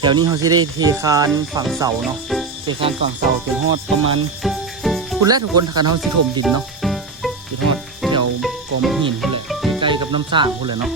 แถวนี้เขาสิได้เทคานฝั่งเสาเนาะเทคานฝั่งเสาเป็นฮอดประมาณคุณและทุกคนคันเขาสิถมดินเนาะเป็นฮอดแถวกองหินพุ่นแหละใกล้กับน้ำสร้างพุ่นแหละเนาะ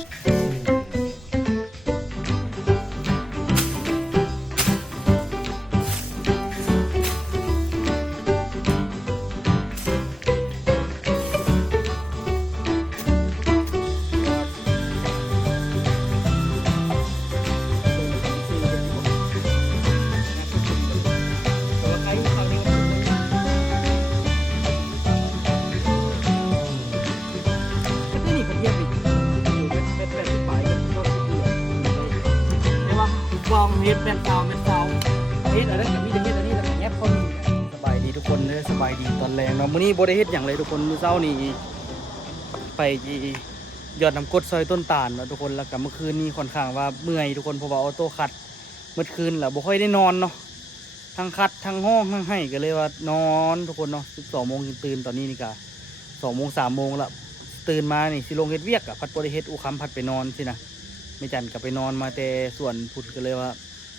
เฮ็ดเป็นเสาเฮ็ดอะไรกับพี่จะเฮ็ดอันนี้แล้วก็แงบเข้านี่สบายดีทุกคนเลยสบายดีตอนแรงเนาะมื้อนี้บ่ได้เฮ็ดอย่างไรทุกคนมื้อเช้านี่ไปยอดน้ำกรดซอยต้นตาลเนาะทุกคนแล้วก็เมื่อคืนนี้ค่อนข้างว่าเมื่อยทุกคนเพราะว่าออโต้คัดเมื่อคืนแล้วบ่ค่อยได้นอนเนาะทั้งคัดทั้งห้องทั้งให้ก็เลยว่านอนทุกคนเนาะ12 โมงตื่นตอนนี้นี่ก็2 โมง 3 โมงละตื่นมานี่สิลงเฮ็ดเวียกอะพัดบ่ได้เฮ็ดอุคำพัดไปนอนสินะไม่จันกับไปนอนมาแต่ส่วนพุดก็เลยว่า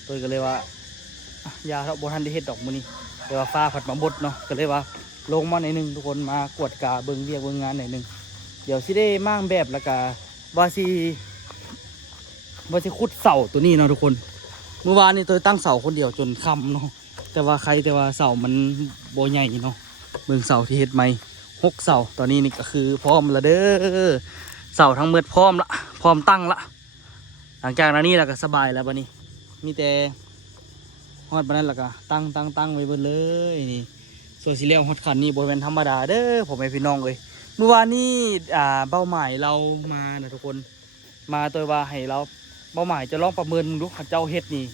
ตัวก็เลยว่ายาเราโบทันได้เฮ็ดดอกมื้อนี้แต่ว่าฟ้าผัดมาบดเนาะก็เลยว่าลงมาหน่อยนึงทุกคนมากวดกาเบิ่งเวียกเบิ่งงานหน่อยนึงเดี๋ยวสิได้มั่งแบบแล้วก็ว่าสิขุดเสาตัวนี้เนาะทุกคนเมื่อวานนี่ตัวตั้งเสาคนเดียวจนค่ำเนาะแต่ว่าเสามันโบใหญ่เนาะเบิ่งเสาที่เฮ็ดใหม่6 เสาตอนนี้นี่ก็คือพร้อมแล้วเด้อเสาทั้งหมดพร้อมละพร้อมตั้งละหลังจากนั้นนี่เราก็สบายแล้วบัดนี้มีแต่ฮอดบัดนั้นแล้วก็ตั้งไว้เบิดเลยนี่ส่วนสีเหลืองฮอดขันนี่บ่เป็นธรรมดาเด้อผมให้พี่น้องเลยเมื่อวานนี้เป้าหมายเรามานะทุกคนมาตัวว่าให้เราเป้าหมายจะลองประเมินมึงดูเจ้าเฮ็ดนี่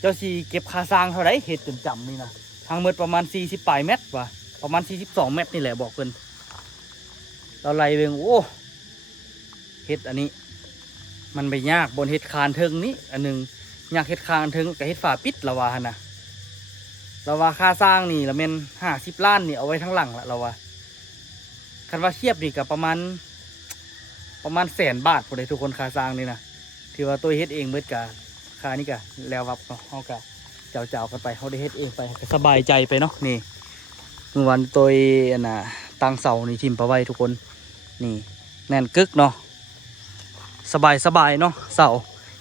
เจ้าสีเก็บค่าสร้างเท่าไรเฮ็ดจนจำนี่นะทางเมิดประมาณ40 ปลายเมตรว่ะประมาณ42 เมตรนี่แหละบอกเพิ่นเราไล่เบิ่งโอ้เฮ็ดอันนี้มันไปยากบนเฮ็ดคานเทิงนี้อันหนึ่งยากเฮ็ดคานเทิงกับเฮ็ดฝาปิดละว่านะเราว่าค่าสร้างนี่ละเมน50 ล้านนี่เอาไว้ทั้งหลังละเราว่าคันว่าเทียบนี่กับประมาณ100,000 บาทพอได้ทุกคนค่าสร้างนี่นะที่ว่าตัวเฮ็ดเองเบิดกะค่านี่กะแล้ววับเฮากะเจ้ากันไปเฮาได้เฮ็ดเองไปก็สบายใจไปเนาะนี่เมื่อวันตัวน่ะตั้งเสานี่ทิ่มไปไว้ทุกคนนี่แน่นกึกเนาะสบายเนาะเสา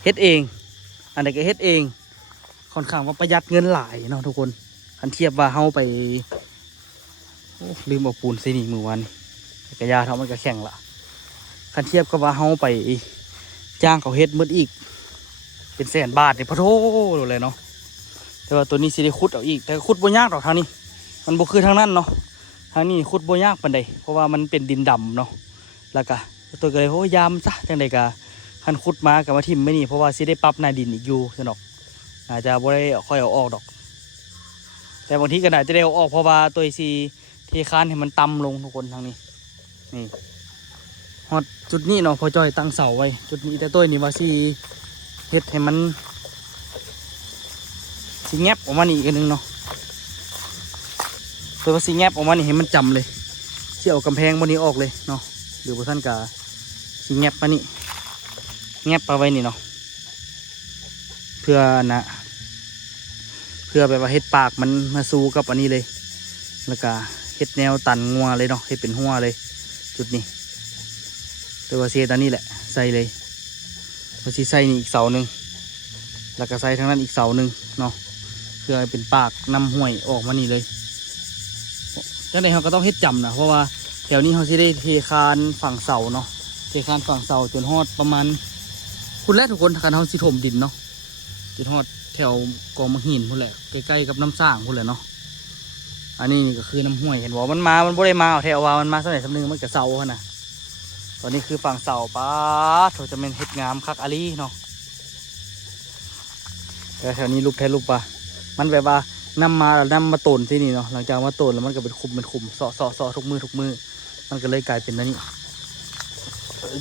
เฮ็ดเองอันไหนก็เฮ็ดเองค่อนข้างว่าประหยัดเงินหลายเนาะทุกคนคันเทียบว่าเฮาไปลืมเอาปูนใส่นี่มือวันกระยาเท่ามันก็แข็งละคันเทียบกับว่าเฮาไปจ้างเขาเฮ็ดมืดอีกเป็น100,000 บาทเนี่ยพะโถเลยเนาะแต่ว่าตัวนี้สิได้ขุดเอาอีกแต่ขุดบ่ยากหรอกทางนี้มันบ่คือทางนั้นเนาะทางนี้ขุดบ่ยากปานใดเพราะว่ามันเป็นดินดำเนาะแล้วก็ตัวก็เลยโอ้ยามซะจังใดก็คันขุดมากับมาทิ่มไม่นี่เพราะว่าสิได้ปรับหน้าดินอีกอยู่สนอกอาจจะบ่ได้ค่อยเอาออกดอกแต่บางทีก็อาจจะได้เอาออกเพราะว่าตัวซีเทคานให้มันต่ำลงทุกคนทางนี้นี่ฮอดจุดนี้เนาะพอจอยตั้งเสาไว้จุดนี้แต่ตัวนี้ว่าซีเฮ็ดให้มันสีแงบออกมานี่อีกนึงเนาะตัวว่าสีแงบออกมานี่ให้มันจำเลยเสี่ยวกำแพงบนนี้ออกเลยเนาะหรือว่าท่านกาสีแงบมานี่แงบไปไว้นี่เนาะเพื่อแบบว่าเฮ็ดปากมันมาสู้กับอันนี้เลยแล้วก็เฮ็ดแนวตันงัวเลยเนาะเฮ็ดเป็นหัวเลยจุดนี้ตัวเสียตอนนี้แหละใส่เลยเราจะใส่นี่อีกเสาหนึ่งแล้วก็ใส่ทางนั้นอีกเสาหนึ่งเนาะเพื่อเป็นปากนำห้วยออกมานี่เลยจังใดเราก็ต้องเฮ็ดจำนะเพราะว่าแถวนี้เขาจะได้เทคานฝั่งเสาเนาะเทคานฝั่งเสาจนฮอดประมาณคุณและทุกคนคันเขาสิถมดินเนาะจนฮอดแถวกองมะหินพุ่นแหละใกล้ๆกับน้ำสร้างพุ่นแหละเนาะอันนี้ก็คือน้ำห้วยเห็นบอกมันบ่ได้มาเอาแถวว่ามันมาสักไหนสักนึงมันกับเสาขนาดตอนนี้คือฝั่งเสาป้าโถจะเป็นเฮ็ดงามคักอาลีเนาะแต่แถวนี้ลูกแท้ลูกปะมันแบบว่านำมาต้นที่นี่เนาะหลังจากมาต้นแล้วมันก็เป็นคุมเสาะทุกมือมันก็เลยกลายเป็นนั้นนี่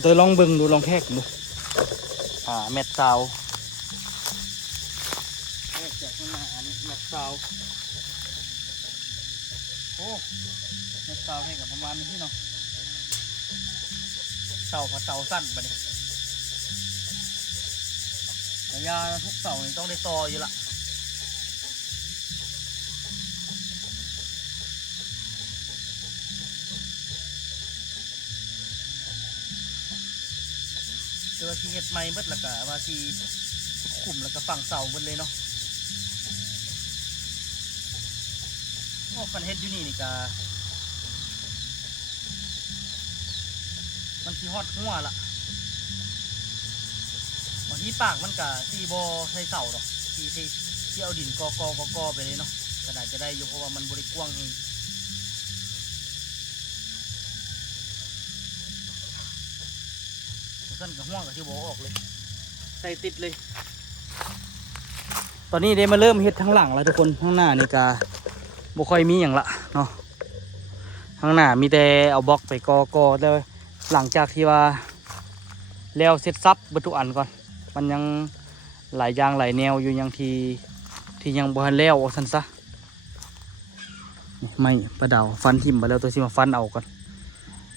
โดยลองเบิ่งดูลองแทกดูแมทซาวจากข้างหน้าแมทซาวโอ้แมทซาวให้กับประมาณนี้เนาะเสากับเสาสั้นไปเลย ระยะทุกเสานี่ต้องได้ต่ออยู่ละเจอที่เฮ็ดไม้เบิดแล้วก็ว่าที่ขุมแล้วก็ฝั่งเสาเบิดเลยเนาะโอ้คันเฮ็ดอยู่นี่นี่ก็มันสิฮอดหัวละบางทีปากมันก็ที่บ่ใส่เสาดอกที่เอาดินกอไปเลยเนาะก็น่าจะได้อยู่เพราะว่ามันบริกว้างเองสั้นกับห่วงกับที่บ่ออกเลยใส่ติดเลยตอนนี้ได้มาเริ่มเฮ็ดทั้งหลังแล้วทุกคนข้างหน้านี่ก็บ่ค่อยมีอย่างละเนาะข้างหน้ามีแต่เอาบล็อกไปกอแล้วหลังจากที่ว่าแล้วเสร็จซับทุกอันก่อนมันยังหลายอย่างหลายแนวอยู่ยังที่ยังบ่ทันแล้วเอาซั่นซะไม่ประดาวฟันทิ่มไปแล้วตัวสิมาฟันเอาก่อน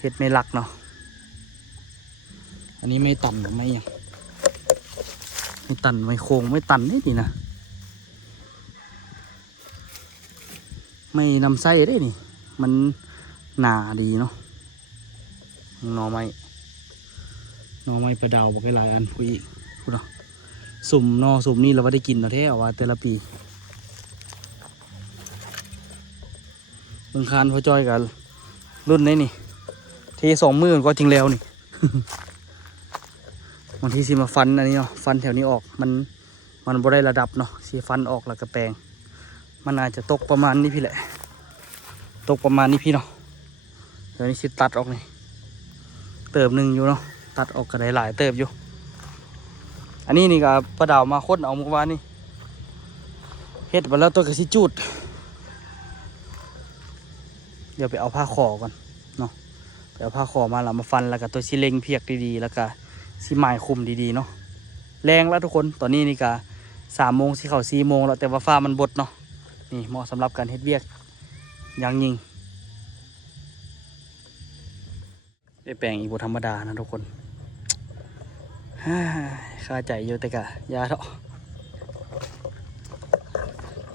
เฮ็ดไม่หลักเนาะอันนี้ไม่ตันหรือไม่ยังไม่ตันไม่โค้งไม่ตันนี่นะไม่นำไส้ได้นี่มันหนาดีเนาะหน่อไม้ประดาวบอกให้หลายอันพูดอีกพูดเนาะสุ่มนี่เราว่าได้กินเนาะแท้ว่าแต่ละปีเบิ่งคานพอจอยกันรุ่นนี้นี่เท2 มื้อก็จริงแล้วนี่ บางทีสิมาฟันอันนี้เนาะฟันแถวนี้ออกมันบ่ได้ระดับเนาะสิฟันออกแล้วก็แปลงมันอาจจะตกประมาณนี้พี่แหละตกประมาณนี้พี่เนาะเดี๋ยวนี้สิตัดออกนี่เติบหนึ่งอยู่เนาะตัดออกก็ได้หลายเติบอยู่อันนี้นี่ก็ประดาวมาค้นเอาเมื่อวานนี่เฮ็ดไปแล้วตัวกระสิจูดเดี๋ยวไปเอาผ้าขอก่อนเนาะไปเอาผ้าขอมาแล้วมาฟันแล้วก็ตัวสิเล็งเพียกดีๆแล้วก็สิหมายคุมดีๆเนาะแรงแล้วทุกคนตอนนี้นี่ก็3 โมงสิเข้า4 โมงแล้วแต่ว่าฟ้ามันบดเนาะนี่เหมาะสำหรับการเฮ็ดเวียกอย่างยิ่งได้แปลงอีกบ่ธรรมดานะทุกคนค่าใจเยอะแต่กะยาเถอะ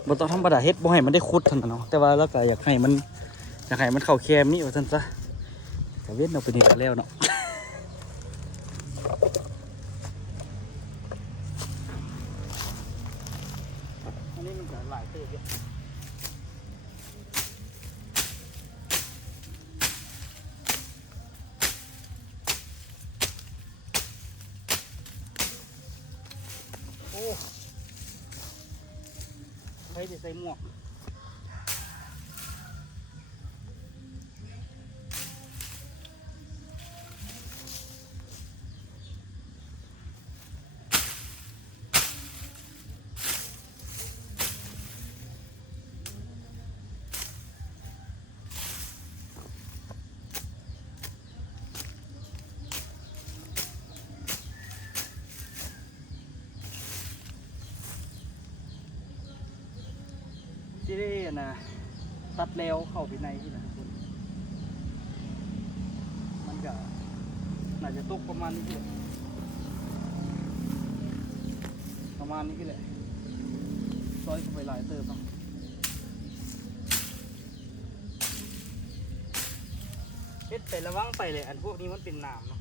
บ่ต้องธรรมดาเฮ็ดบ่ให้มันได้คุดเท่านั้นเนาะแต่ว่าแล้วก็อยากให้มันเข้าแคมนี่ว่าซั่นซะก็เว้นเอาไปนี่แล้วเนาะอันนี้มันก็หลายเติบอยู่โอ้ใครจะใส่หมวกที่ได้นะตัดแล้วเข้าไปในที่นะทุกคนมันก็น่าจะตกประมาณนี้แหละซอยเข้าไปหลายเติมเนาะเฮ็ดไประวังไปเลยอันพวกนี้มันเป็นน้ำเนาะ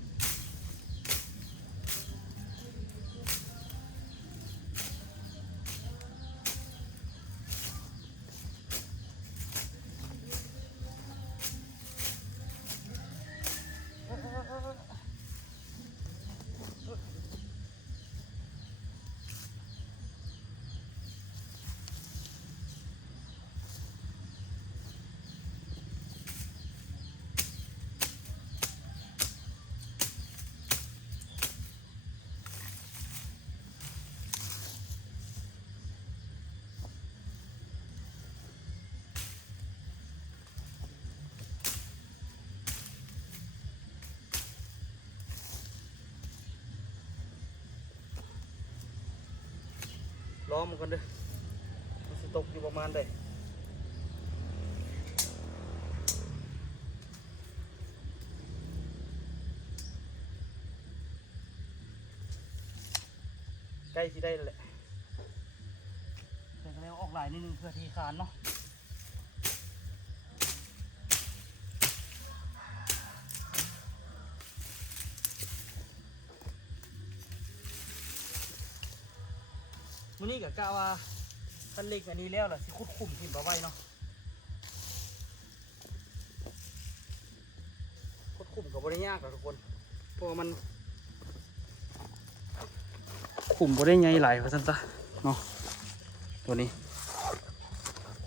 ล้อมันกันเด้อมันสิตกอยู่ประมาณใด ใกล้ที่ได้แล้วแหละแต่ก็เลยออกหลายนิดนึงเพื่อที่คานเนาะมื้อนี้ก็กะว่าคันเล็กอันนี้แล้วล่ะสิขุดขุมถิ่มเอาไว้เนาะขุดขุมก็บ่ได้ยากหรอกทุกคนเพราะว่ามันขุมบ่ได้ใหญ่หลายว่าซั่นซะเนาะตัวนี้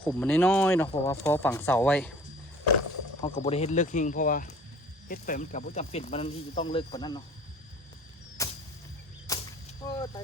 ขุมมันน้อยๆเนาะเพราะว่าพอฝังเสาไว้เฮาก็บ่ได้เฮ็ดเลิกหิงเพราะว่าเฮ็ดไปมันก็บ่จำเป็นมันที่จะต้องเลิกปานนั้นเนาะโอ้ตาย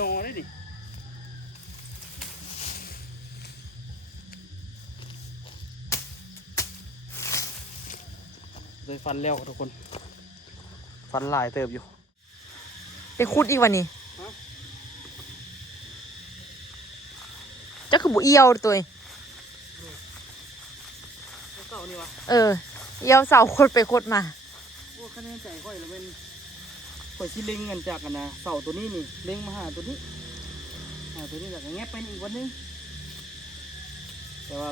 นอได้ดิเลยฟันแล้วทุกคนฟันหลายเติบอยู่ไปขุดอีกวันนี้จะคือบุเอียวตัวเอง เสานี่วะ เอียวเสาขุดไปขุดมา โอ้คะแนนใจค่อยแล้วเป็นค่อยสิเล็งกันจากกันนะเสาตัวนี้นี่เล็งมาหาตัวนี้ตัวนี้จากแงะเป็นอีกวันนึงแต่ว่า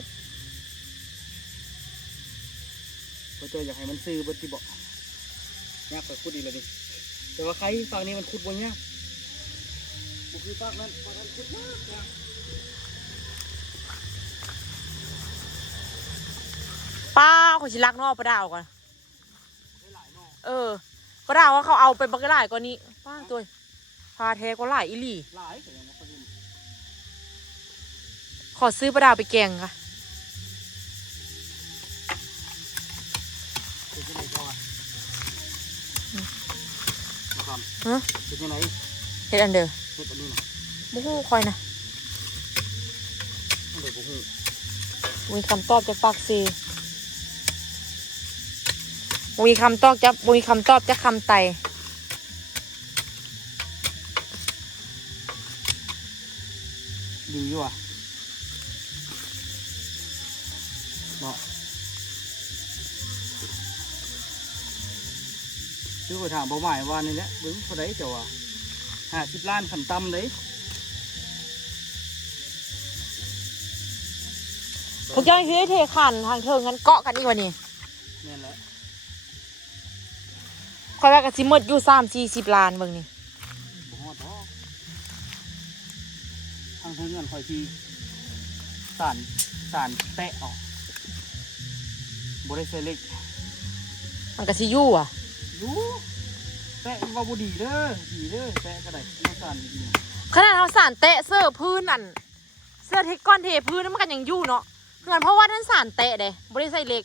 พอเจออยากให้มันซื้อบัตรที่บอกยากไปขุดอีกแล้วดิแต่ว่าใครฝั่งนี้มันขุดบนยากบุคือฝั่งนั้นขุดยากป้าขอชิลักนอกปลาดาวก่อนปลาดาวว่าเขาเอาไปบักหลายกว่านี้ป้าตัวพาแท้ก็หลายอีหลี่ หลายแต่ยังไม่ค่อยมี ขอซื้อปลาดาวไปแกงค่ะเป็นยังไงก่อนนะครับ ฮะ เป็นยังไง เฮ็ดอันเดอร์ เฮ็ดอันนี้นะ บุ้คอยนะ อันเดียวผมหู มีคำตอบจากปากซีมีคำตอบจากคำไต ดีอยู่อ่ะเนาะชื่อไปถามเบาหมายว่านี่แหละเบิ้งเท่าไรเจ้าอ่ะ50 ล้านขันต่ำเลย พวกเจ้าที่ได้เทขันทางเทิงงั้นเกาะกันอีกวันนี้ นี่นแหละ คอยว่ากันสิหมดอยู่30-40 ล้านเบิ่งนี่ บ่ฮอดดอกทางเทิงเงินคอยทีสารแตะออกบ่ได้ใส่เล็ก มันก็สิอยู่อ่ะ อยู่แตะว่าบ่ดีเด้อดีเด้อแตะก็ได้มาสารดีๆนะ ขนาดเราสารเตะเสื้อพื้นนั่นเสื้อเทก้อนเทพื้นนั่นมันกันยังอยู่เนาะเพื่อนเพราะว่าท่านสารเตะเด้บริใส่เหล็ก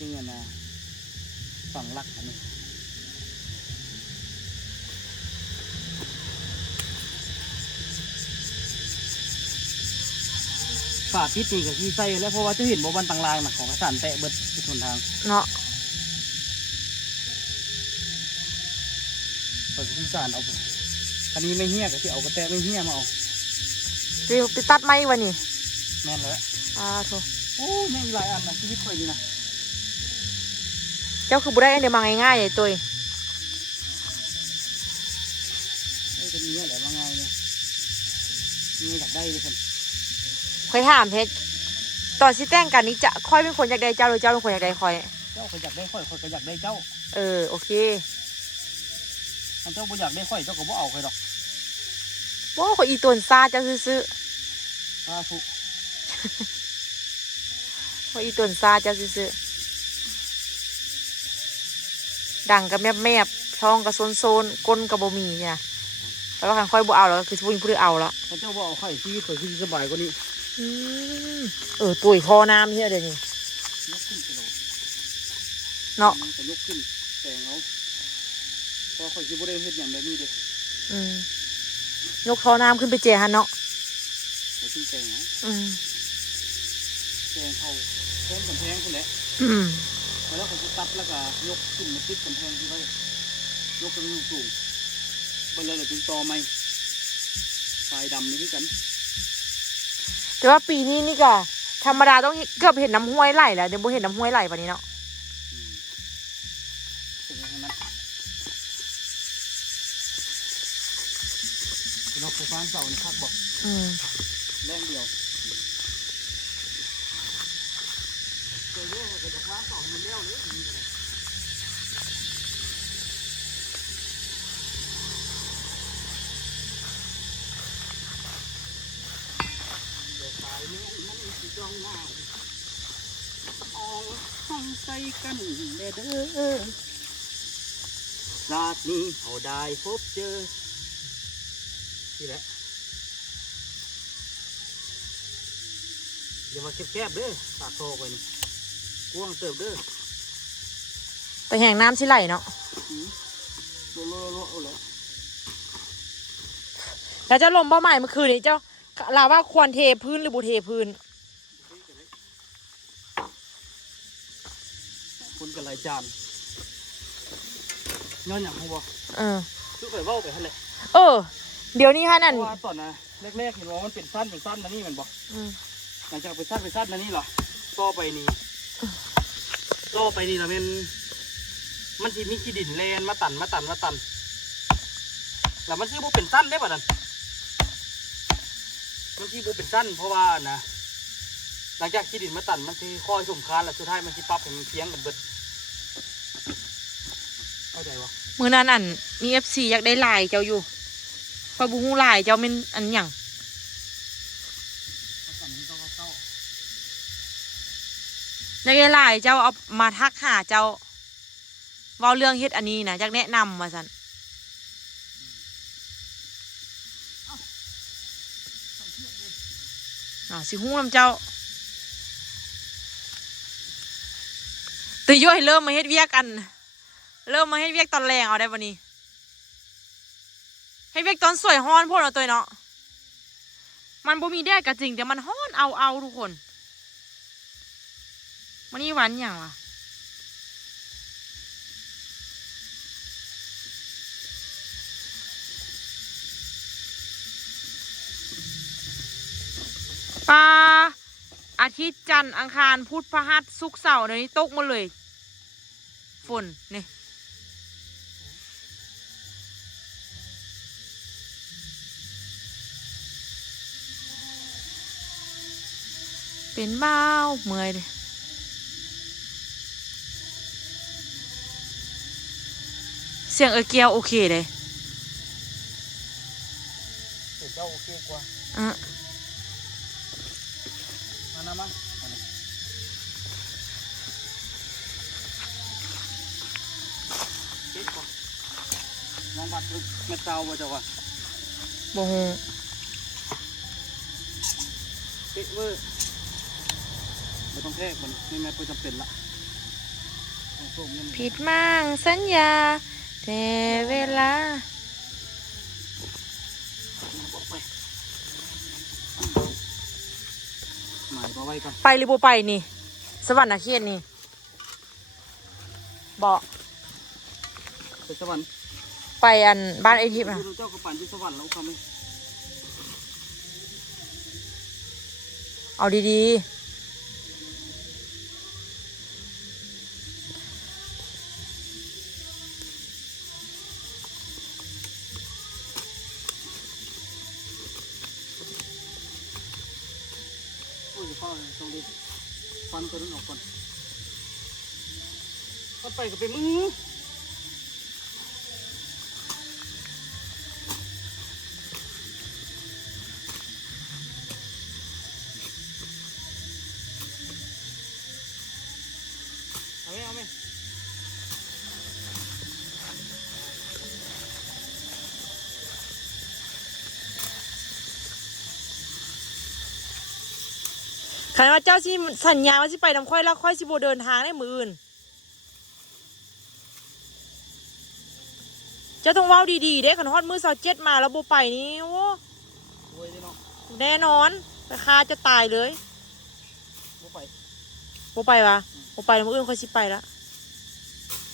จริงๆนะฝั่งลักอันนี้ าปิดนี่ก็ที่ใส่แล้วเพราะว่าจะเห็นบ่วันต่างลางนะของกระสานแตะเบิดที่ทนทาง เนาะ เปิดที่สานเอาคันนี้ไม่เหี้ยก็ที่เอากระแตะไม่เหี้ยมาเอา ไปตัดไม้วะนี่ แม่นแล้ว โถ โอ้ยังอีกหลายอันนะชีวิตค่อยดีนะ เจ้าคือบุได้อันเดียวมาง่ายๆเลยตัว ไอ้ตัวนี้แหละว่าไงเนี่ยนี่อยากได้เลยคน ค่อยถามเท็จตอนสิแต่งกันนี้จะค่อยเป็นคนอยากได้เจ้าหรือเจ้าเป็นคนอยากได้ค่อย เจ้าก็อยากได้ค่อยก็อยากได้เจ้า โอเค อันเจ้าบ่อยากได้ค่อยเจ้าก็บ่เอาค่อยดอก ว่าขอยอีตวนซาเจ้าซื้อ สาธุ ขอยอีตวนซาเจ้าซื้อดังกับแมบท้องกับโซนก้นกับบ่มีเนี่ยแต่ว่าคันค่อยบ่เอาแล้วคือผู้หญิงผู้เดียวเอาแล้ว อันเจ้าบ่เอาค่อยชีวิตค่อยคือสบายกว่านี้ ตุ๋ยทอน้ำเฮียเดี๋ยวนี้ ยกขึ้นไปเลย เนาะ มันก็ยกขึ้นแต่งเอาพอค่อยสิบ่ได้เฮ็ดอย่างแบบนี้เด้ ยกทอน้ำขึ้นไปเจฮันเนาะ ค่อยขึ้นแต่งเอา แกงเขาแทนกำแพงคนแหละแล้วเขาจะตัดแล้วก็ยกขึ้นมาติดกำแพงที่ไว้ยกขึ้นสูงไปเลยเดี๋ยวจึงต่อไม้ไฟดำนี่ด้วยกัน แต่ว่าปีนี้นี่ก็ธรรมดาต้องเกือบเห็นน้ำห้วยไหลแล้วเดี๋ยวบ่เห็นน้ำห้วยไหลปานนี้เนาะ เป็นอย่างนั้นนกไฟฟ้าเสานี่คักบอกแรงเดียวเดี๋ยวนี้ก็จะฟ้าเสามันเลี้ยวเลยนี่ก็ได้จ้องหน้าอองห้องใส่กันเด้อชาตินี้เขาได้พบเจอที่แหละเดี๋ยวมาแคบๆเด้อปากโตไปนี่กว้างเติบเด้อ แต่แห่งน้ำสิไหลเนาะ โลเอาเลย แล้วเจ้าลมเป้าหมายเมื่อคืนนี้เจ้าลาว่าควรเทพื้นหรือบุเทพื้น คนกันหลายจานย้อนอย่างไรบ่คือเคยเว้าไปหั่นแหละ เดี๋ยวนี้ฮะนั่น เพราะว่าตอนน่ะแรกๆเห็นว่ามันเป็นสั้นมานี่แมันบ่หลังจากเป็นสั้นมานี่เหรอต่อไปนี่แล้วมันสิมีขี้ดินแลนมาตันแล้วมันคือบ่เป็นสั้นได้ป่ะนั่นมันที่บ่เป็นสั้นเพราะว่านะหลังจากขี้ดินมาตันมันคือคอยสมคานแล้วสุดท้ายมันสิปรับให้มันเพียงกันเบิดเข้าใจวะ มื้อนั้นอันมี FC อยากได้ลายเจ้าอยู่คอยบุฮู้ลายเจ้าเป็นอันหยังอยากได้ลายเจ้าเอามาทักหาเจ้าเว้าเรื่องเฮ็ดอันนี้นะอยากแนะนำว่าซั่นสิฮู้นำเจ้าตื่นย่อยเริ่มมาเฮ็ดเวียกกันเริ่มมาเฮ็ดเวียกตอนแรงเอาได้วันนี้ให้เวียกตอนสวยฮ้อนพวกเราตัวเนาะมันบ่มีแดดก็จริงแต่มันฮ้อนเอาทุกคนวันนี้วันอย่างวะปลาอาทิตย์จันทร์อังคารพุธพฤหัสศุกร์เสาร์เดี๋ยวนี้ตกหมดเลยฝนนี่เป็นเบ้าเมื่อยเลยเสียงเกียวโอเคเลย เจ้าโอเคกว่ามานะมั้งเช็ดก่อนน้องบัดเม็ดเตาบ่เจ้าวะ บ่ฮู้ เช็ดเวอร์ไม่ต้องแทรกมันไม่ไม่จำเป็นละผิดมั่งสัญญาแต่เวลา ไว้ก่อน ไปหรือบ่ไปนี่สวรรค์เขตนี่บ่ ไปสวรรค์ ไปอันบ้านไอทิพย์นะ เจ้าก็ปั่นที่สวรรค์แล้วคำนี้ เอาดี โอ้ยพ่อตรงนี้ฟันตัวนั้นออกก่อนก็ไปกับเป็นมือเอาไหมๆใครว่าเจ้าสิสัญญาว่าสิไปนำค่อยแล้วค่อยสิบ่เดินทางได้มื้ออื่นเจ้าต้องเว้าดีๆเด้คันฮอดมื้อ27มาแล้วบ่ไปนี่โอ้ โวยเลยเนาะ แน่นอนราคาจะตายเลย บ่ไป บ่ไปวะบ่ไปแล้วมื้ออื่นค่อยสิไปละ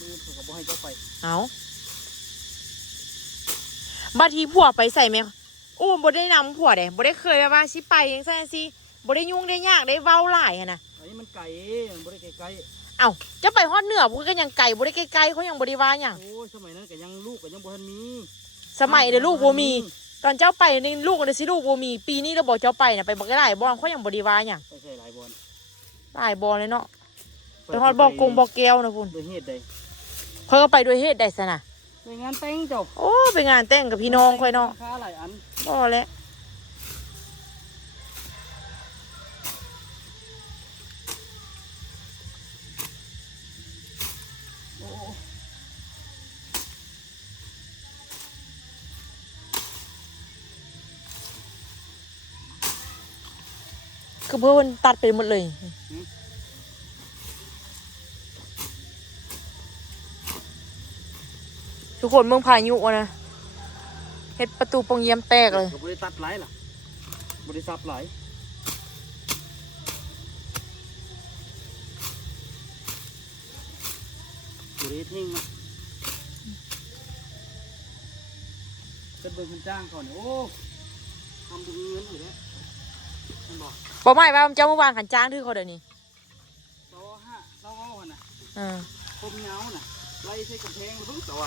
มือผมก็บ่ให้เจ้าไป เอาบัดทีผัวไปใส่ไหมโอ้บ่ได้นำผัวเด้บ่ได้เคยแบบว่าสิไปจังซั่นสิบ่ได้ยุ่งได้ยากได้เว้าหลายหันน่ะ อันนี้มันไก่มันบ่ได้ไก่ เอ้าจะไปฮอดเหนือพวกก็ยังไกลบ่ได้ไกลๆเขายังบ่ได้ว่าหยัง โอ้ยสมัยนั้นก็ยังลูกก็ยังบ่ทันมี สมัยเด้อลูกบ่มีตอนเจ้าไปนี่ลูกเด้อสิลูกบ่มีปีนี้เราบอกเจ้าไปน่ะไปบ่ได้บ่เขายังบ่ได้ว่าหยัง ไปใส่หลายบอล หลายบ่เลยเนาะไปฮอดบ่กงบ่แก้วนะพุ่น โดยเหตุใด เขาก็ไปด้วยเหตุใดซะน่ะ ในงานแต่งเจ้า โอ้ไปงานแต่งกับพี่น้องค่อยเนาะ ค้าหลายอัน บ่แล้ว โอ้ คือเพิ่นตัดไปหมดเลยทุกคนเมืองพายุอะนะเฮ็ดประตูปงเยี่ยมแตกเลย ก็บ่ได้ตัดหลายล่ะบ่ได้ซับหลายบ่ได้ทิ้งมันเป็นเบิ่งคนจ้างก่อนโอ้ทำบุญเงินอยู่แล้วมันบอก บ่หมายว่าเจ้าเมื่อวานขันจ้างถือเขาเดี๋ยวนี้ เราห้าเราเอาหั่นน่ะ อืม คมเหงาน่ะไล่ใส่กำแพงมาเบิ่งตัว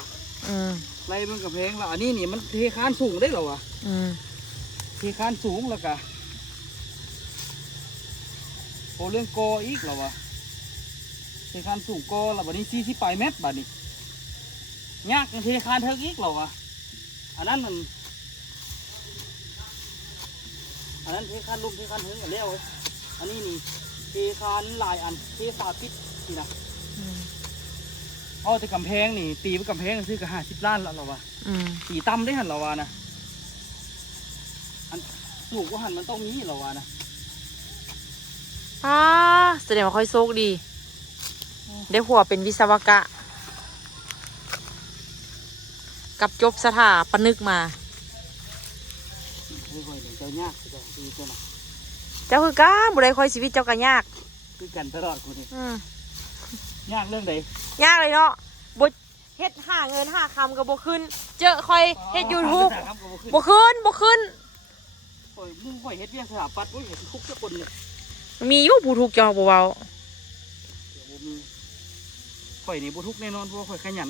อืม ไล่เบิ่งกำแพงแล้วอันนี้นี่มันเทคานสูงได้เหรอวะ อืม เทคานสูงแล้วก็โอเรื่องกออีกเหรอวะเทคานสูงกอแล้วบัดนี้40ปลายเมตรบัดนี้ยากจังเทคานเทิงอีกเหรอวะอันนั้นมันอันนั้นเทคานลุ่มเทคานเทิงกันแล้วเว้ยอันนี้นี่เทคานหลายอันเทฝาปิดนี่นะ อืม เอาแต่กำแพงนี่ตีไปกำแพงซื้อกับ50 ล้านแล้วเหรอวะ อืม ตีต่ำได้หันเหรอวะนะอันสูงกว่าหันมันต้องมีเหรอวะนะ แสดงว่าค่อยโชคดี ได้ผัวเป็นวิศวกะ กับจบสถาปนึกมา เฮ้ยๆเดี๋ยวเจ้ายากเจ้าตีเจ้าน่ะ เจ้าคือก้าบุได้ค่อยชีวิตเจ้าก็ยาก คือกันตลอดกูนี่ อืม ยากเรื่องใด ยากเลยเนาะบเฮ็ดหาเงินหาคำก็บ่ขึ้น เจอค่อยเฮ็ดยูทูบ ครับก็บ่ขึ้น บ่ขึ้นบ่ขึ้น โอ้ยมึงข่อยเฮ็ดเรียงสถาปัตย์โอ้ยเห็นคุกเจ้าคนเลย มีอยู่ผู้ถูกข์เจ้าบ่เว้า เดี๋ยวบ่มีข่อยนี่บ่ทุกข์แน่นอนเพราะว่าข่อยขยัน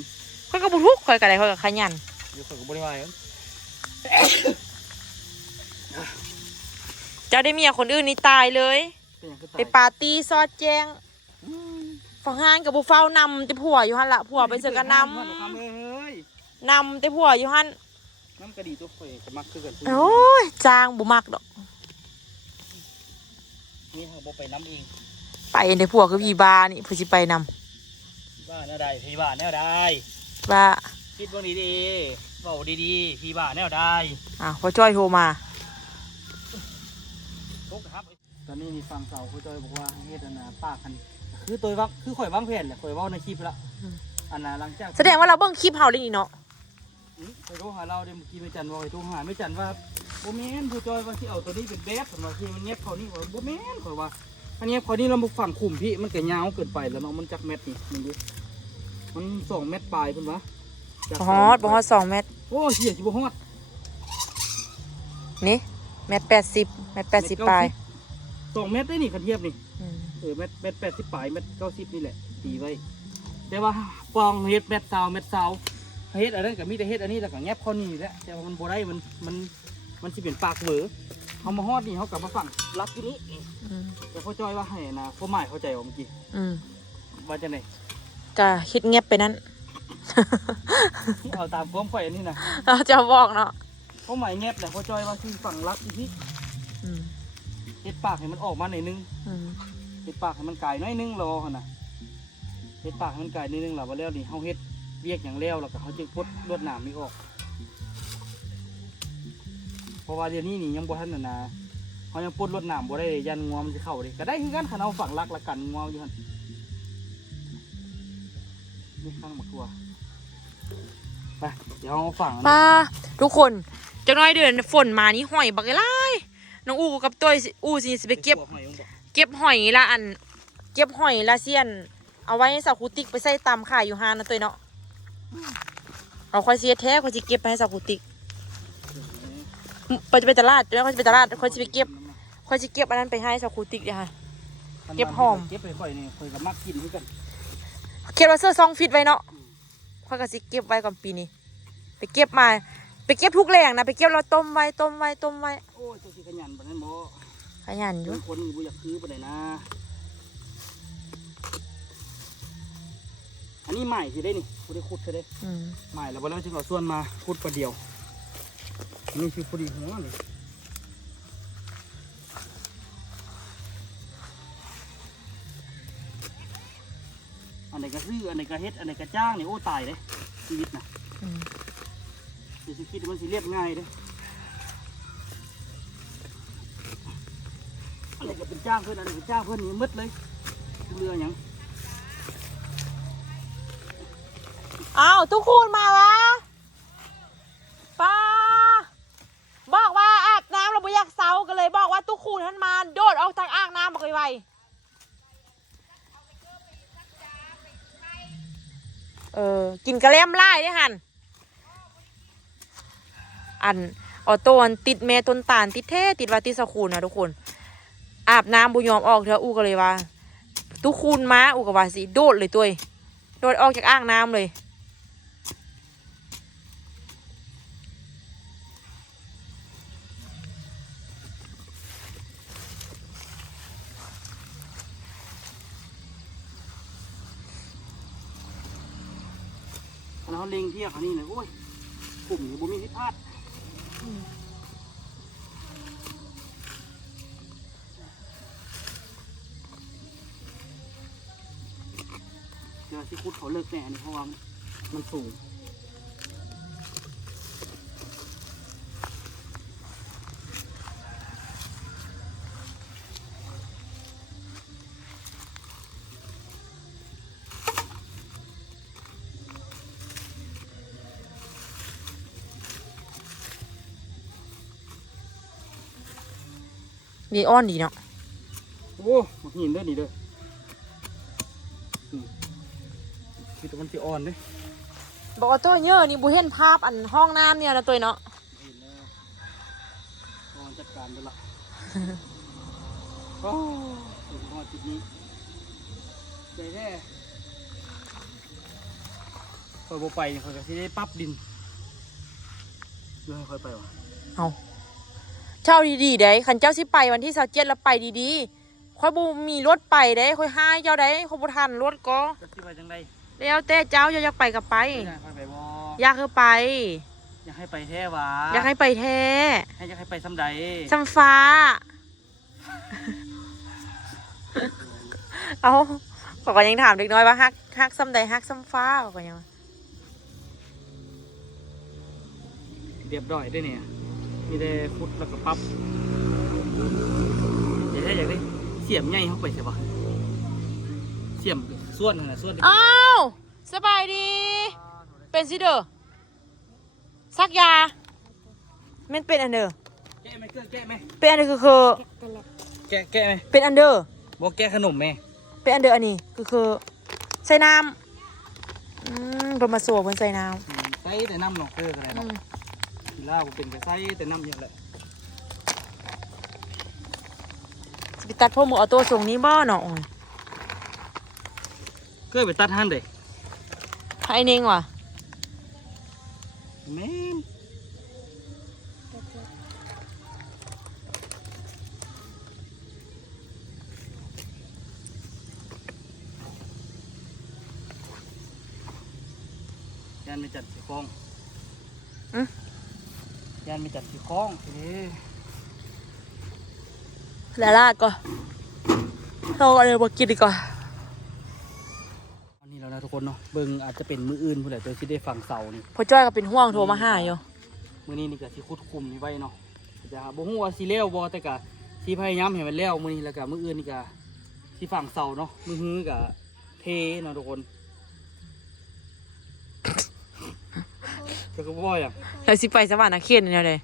ค่อยก็บ่ถูกข์ค่อยก็ได้ค่อยก็ขยัน เดี๋ยวข่อยก็บ่ได้ว่าหยัง เจ้าได้เมียคนอื่นนี่ตายเลย เป็นหยังคือ ไป ตาย ปาร์ตี้ซอดแจ้งฝั่งห้างกับบ่เฝ้านำแต่ผัวอยู่หั่นล่ะผัวไปเสือกันน เพื่อนเอาคำเอ้ย ำนำแต่ผัวอยู่หั่น น้ำกระดีตัวข่อยก็มักคือกัน โอ้ยจ้างบ่มักดอก นี่เขาบ่ไปน้ำเอง ไปในผัวคือพี่บานี่ผู้สิไปนำ บ้านแนวใดพี่บ้านแนวใด ว่า คิดเบิ่งดีๆเว้าดีๆพี่บ้านแนวใด พอจ้อยโทรมา ทุกครับตอนนี้มีฟังเก่าคุยจอยบอกว่าเฮ็ดอันน่ะปากคันคือตัววังคือข่อยวางแผนแหละข่อยเว้าในคลิปละอันน่ะหลังจาก แสดงว่าเราเบิ่งคลิปเฮาได้นี่เนาะ ไปโทรหาเราเดี๋ยวเมื่อกี้ไม่จันว่าไปโทรหาไม่จันว่าบ่แม่นผู้จอยว่าสิเอาตัวนี้เป็นแบบสำหรับที่มันเงียบเขานี่ว่าบ่แม่นข่อยว่า อันนี้พอนี้เรามาฝั่งขุมพี่มันก็ยาวเกินไปแล้วเนาะมันจักเม็ดนี่มันดูมัน2 เม็ดปลายเพิ่นวะ ฮอดบ่ฮอด2 เมตร โอ้เหี้ยสิบ่ฮอด นี่1.80 ปลาย 2 เม็ดได้นี่คันเทียบนี่ อืม เม็ด80ปลายเม็ด90นี่แหละตีไว้แต่ว่าปองเฮ็ดเม็ด20เม็ด20เฮ็ดอันนั้นก็มีแต่เฮ็ดอันนี้แล้วก็แงบเข้านี่แหละแต่ว่ามันบ่ได้มันสิเป็นปากเหวอเอามาฮอดนี่เฮากลับมาฝั่งรับที่นี้นี่ อืม แต่พ่อจ้อยว่าให้นะพ่อหมายเข้าใจว่าเมื่อกี้ อืม ว่าจังได๋ ก็คิดเงียบไปนั้น เอาตามความข่อยอันนี้นะ เราจะบอกเนาะ พ่อหมายแงบแหละพ่อจ้อยว่าสิฝั่งรับที่นี้ อืม เฮ็ดปากให้มันออกมาหน่อยนึง อืม เฮ็ดปากให้มันกลายหน้อยนึงรอหั่นน่ะเฮ็ดปากให้มันกลายนิดนึงแล้วว่าแล้วนี่เฮาเฮ็ดเวียกอย่างแล้วก็เฮาจึงปลดลวดหนามนี่ออกเพราะว่าเดี๋ยวนี้นี่ยังบ่ทันน่ะนะเฮายังปลดลวดหนามบ่ได้ยันงัวมันสิเข้าเด้ก็ได้คือกันคันเอาฝั่งลักละกันงัวอยู่หั่นนี่ข้างบักตัวไปเดี๋ยวเอาฝั่ง ป้าทุกคนจักหน้อยเดือนฝนมานี่หอยบักหลายน้องอูกับตัวอูสิไปเก็บ เก็บหอยละอัน เก็บหอยละเซียน เอาไว้ให้สาวคูติกไปใส่ตำขายอยู่ฮานนะตัวเนาะเอาค่อยเสียแท้ค่อยสิเก็บไปให้สาวคูติกไปจะไปตลาดแล้วค่อยจะไปตลาดค่อยจะไปเก็บค่อยจะเก็บอันนั้นไปให้สาวคูติกเดี๋ยวค่ะ เก็บหอม เก็บไปค่อยนี่ค่อยก็มักกินคือกัน เก็บว่าเสื้อซองฟิตไว้เนาะค่อยก็สิเก็บไว้ก่อนปีนี้ไปเก็บมาไปเก็บทุกแหล่งนะไปเก็บเราต้มไว้ โอ้ยเจ้าสิขยันปานนั้นบ่ ขยันอยู่ คนนี่บ่อยากซื้อปานใดนะอันนี้ใหม่สิได้นี่บ่ได้ขุดซะเด้ อืม ใหม่แล้วบ่แล้วจึงเอาส่วนมาขุดประเดียวอันนี้คือพอดีหัวเลยอันไหนก็ซื้ออันไหนก็เฮ็ดอันไหนก็จ้างนี่โอ้ตายเด้ชีวิตน่ะ อืม สิคิดว่ามันสิเรียบง่ายเด้อันไหนก็เป็นจ้างเพิ่นอันไหนก็จ้างเพิ่นนี่หมดเลยเรือหยัง อ้าวทุกคนมาวะป้าบอกว่าอาบน้ำเราไม่อยากเซากันเลยบอกว่าทุกคนท่านมาโดดออกจากอ่างน้ำบอกไวๆกินกระเล่มไล่ด้วยหันอันออโต้อันติดเมต้นตาลติดเท่ติดว่าติดสคูลนะทุกคนอาบน้ำบุยอมออกเถอะอูก็เลยว่าทุกคนมาอูก็ว่าสิโดดเลยตัวเองโดดออกจากอ่างน้ำเลย อันนั้นเขาเล็งเที่ยงอันนี้เลยโอ้ยกลุ่มนี้บ่มีพิษพลาดเดี๋ยวที่คุดเขาเลิกแน่นี่เพราะว่ามันสูงดีอ้อนดีเนาะ โอ้มันหินเด้อนี่เด้อคือแต่มันสิอ่อนเด้อ บอกว่าตัวเยอะนี่บุเห็นภาพอันห้องน้ำเนี่ยนะตัวเนาะ เห็นแล้วอ่อนจัดการไปละโอ้ถึงหอดจุดนี้ใจแท้คอยโบไปคอยก็สิได้ปรับดินเพื่อให้คอยไปวะ เอาเช่าดีๆได้ขันเจ้าสิไปวันที่27แล้วไปดีๆค่อยบุมีรถไปได้ค่อยห้าเจ้าได้ค่อยบุทันรถก็ จะสิไปจังได แล้วแต่เจ้าอยากไปกับไป ไม่ได้คอยไปบ่ อยากคือไป อยากให้ไปแท้หวะ อยากให้ไปแท้ อยากให้ไปซ้ำใด ซ้ำฟ้า เอาเขาก็ยังถามเด็กน้อยว่าฮักซ้ำใดฮักซ้ำฟ้าเขาก็ยังว่า เรียบร้อยได้เนี่ยมีแต่ขุดแล้วก็ปรับอยากได้เสียมใหญ่เข้าไปใช่ปะเสียมส่วนนะส่วน อ้าวสบายดี เป็นซิเดอร์ซักยาแมันเป็นอันเดอร์ แกะไหมเครื่องแกะไหม เป็นอันเดอร์คือ แกะไหม เป็นอันเดอร์ บอกแก้ขนมแม่ เป็นอันเดียวอันนี้คือใส่น้ำเป็นมาสวกเป็นใส่น้ ใส่แต่น้ำลงเกลืออะไร ำ เนาะกีฬาผมเป็นแต่ใส่แต่น้ำอย่างแหละ สปิตัดพวกหมูเอาตัวส่งนี้บ่เนาะ เกลือไปตัดหั่นเด้ ให้เน่งว่ะ แม่นยันไม่จัดสีคล้องยันไม่จัดสีคล้องเอ๊ะ แล้วลาดก็เราอะไรมากินดีกว่า อันนี้แล้วนะทุกคนเนาะเบิ่งอาจจะเป็นมืออื่นผู้ใดตัวที่ได้ฟังเสานี่ พอจ้อยก็เป็นห่วงโทรมาหาอยู่ มื้อนี้นี่ก็สิคุดคุมนี่ไว้เนาะจะบ่ฮู้ว่าสิแล้วบ่แต่ก็สิพยายามให้มันแล้วมื้อนี้แล้วก็มื้ออื่นนี่ก็สิฟังเสาเนาะมื้อฮื้อก็เทเนาะทุกคนก็บ่อย่าง แล้วสิไปสวรรค์เขตนี่เลย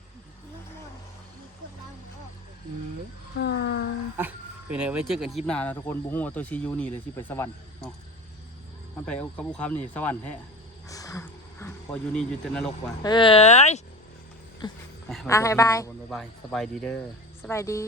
เป็นไงไว้เจอกันคลิปหน้านะทุกคนบุ้งว่าตัวซียูนี่เลยสิไปสวรรค์เนาะมันไปเอากับบุคคำนี่สวรรค์แท้พออยู่นี่อยู่แต่นรกว่ะ เฮ้ย บ๊ายบายสบายดีเด้อ สบายดี